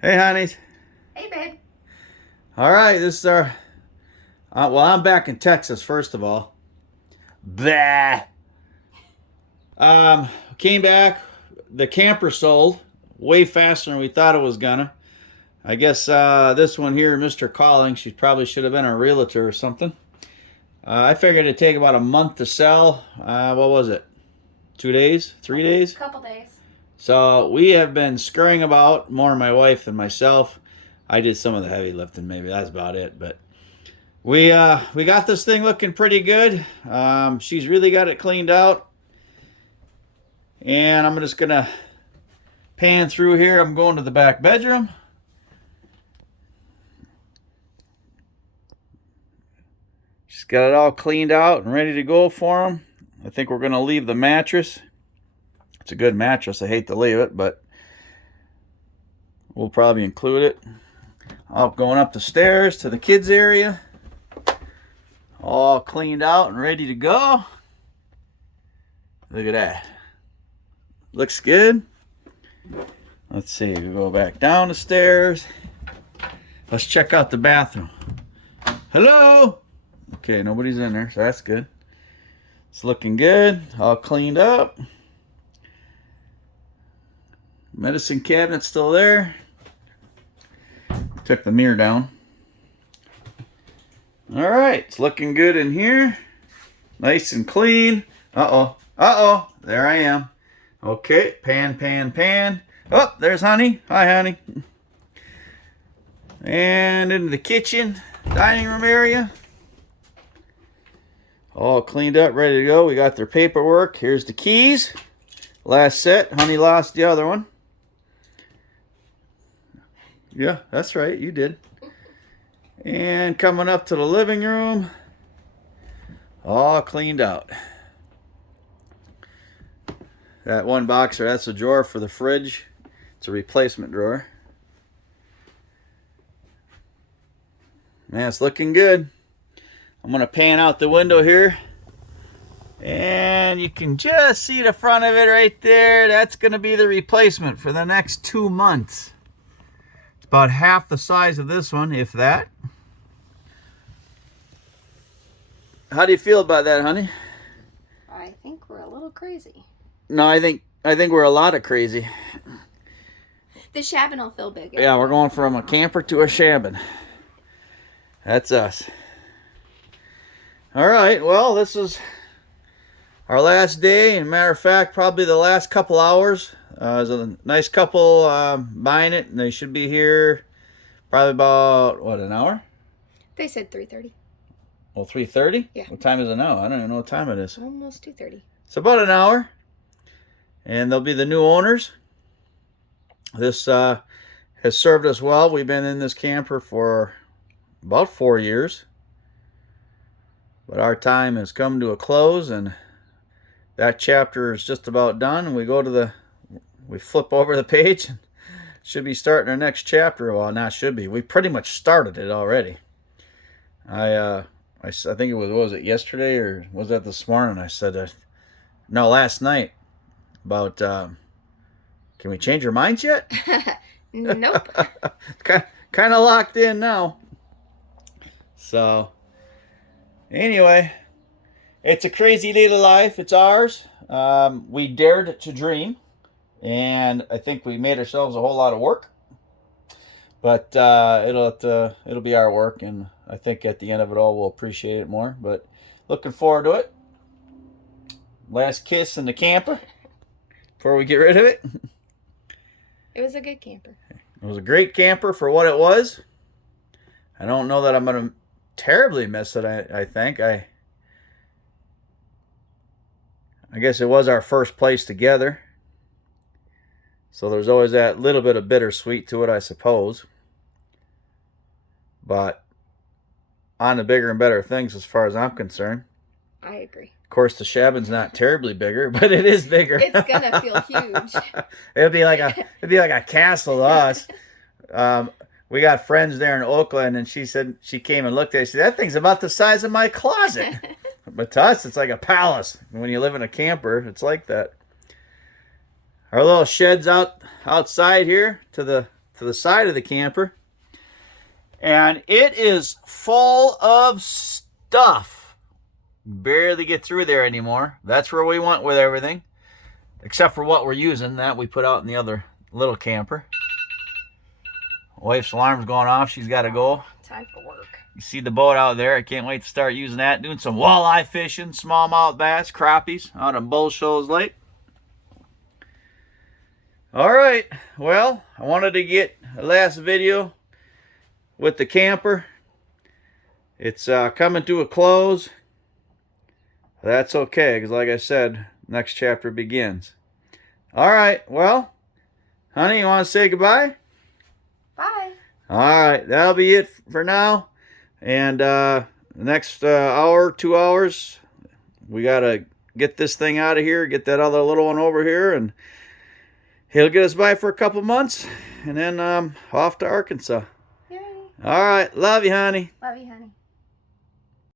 Hey, honeys. Hey, babe. All right, this is our. Well, I'm back in Texas, first of all. Bah. Came back. The camper sold way faster than we thought it was gonna. I guess this one here, Mr. Calling, she probably should have been a realtor or something. I figured it'd take about a month to sell. What was it? 2 days? 3 days? Couple days. So we have been scurrying about, more my wife than myself. I did some of the heavy lifting, maybe that's about it. But we got this thing looking pretty good. She's really got it cleaned out, and I'm just gonna pan through here. I'm going to the back bedroom. She's got it all cleaned out and ready to go for them. I think we're gonna leave the mattress. It's a good mattress. I hate to leave it, but we'll probably include it. I'm going up the stairs to the kids area. All cleaned out and ready to go. Look at that. Looks good. Let's see. We go back down the stairs. Let's check out the bathroom. Hello. Okay, nobody's in there, so that's good. It's looking good. All cleaned up. Medicine cabinet's still there. Took the mirror down. All right, it's looking good in here. Nice and clean. Uh-oh. Uh-oh. There I am. Okay, pan, pan, pan. Oh, there's honey. Hi, honey. And into the kitchen, dining room area. All cleaned up, ready to go. We got their paperwork. Here's the keys. Last set. Honey lost the other one. Yeah, that's right. You did. And coming up to the living room. All cleaned out. That one boxer, that's a drawer for the fridge. It's a replacement drawer. Man, it's looking good. I'm going to pan out the window here. And you can just see the front of it right there. That's going to be the replacement for the next 2 months. It's about half the size of this one, if that. How do you feel about that, honey? I think we're a little crazy. No, I think we're a lot of crazy. The Shabin will feel big. Yeah, we're going from a camper to a Shabin. That's us. All right, well, this is our last day. And matter of fact, probably the last couple hours. There's a nice couple buying it, and they should be here probably about, what, an hour? They said 3:30. Well, 3:30? Yeah. What time is it now? I don't even know what time it is. Almost 2:30. It's about an hour. And they'll be the new owners. This has served us well. We've been in this camper for about 4 years. But our time has come to a close, and that chapter is just about done. We flip over the page and should be starting our next chapter. Well, not should be. We pretty much started it already. I think it was it yesterday or was that this morning? I said, no, last night about, can we change our minds yet? Nope. kind of locked in now. So, anyway, it's a crazy little life. It's ours. We dared to dream, and I think we made ourselves a whole lot of work. But it'll be our work, and I think at the end of it all, we'll appreciate it more. But looking forward to it. Last kiss in the camper before we get rid of it. It was a good camper. It was a great camper for what it was. I don't know that I'm going to terribly miss it. I think I guess it was our first place together. So there's always that little bit of bittersweet to it, I suppose. But on to bigger and better things as far as I'm concerned. I agree. Of course, the Shabin's not terribly bigger, but it is bigger. It's gonna feel huge. It'd be like a castle to us. We got friends there in Oakland, and she said she came and looked at it. She said, that thing's about the size of my closet. But to us, it's like a palace. When you live in a camper, it's like that. Our little shed's outside here to the to the side of the camper. And it is full of stuff. Barely get through there anymore. That's where we went with everything. Except for what we're using. That we put out in the other little camper. Wife's alarm's going off. She's got to go. Time for work. You see the boat out there. I can't wait to start using that. Doing some walleye fishing, smallmouth bass, crappies out on Bull Shoals Lake. All right. Well, I wanted to get a last video with the camper. It's coming to a close. That's okay, because like I said, next chapter begins. All right. Well, honey, you want to say goodbye? Bye. All right. That'll be it for now. And the next hour, 2 hours, we got to get this thing out of here, get that other little one over here, and he'll get us by for a couple months, and then off to Arkansas. Yay. All right. Love you, honey. Love you, honey.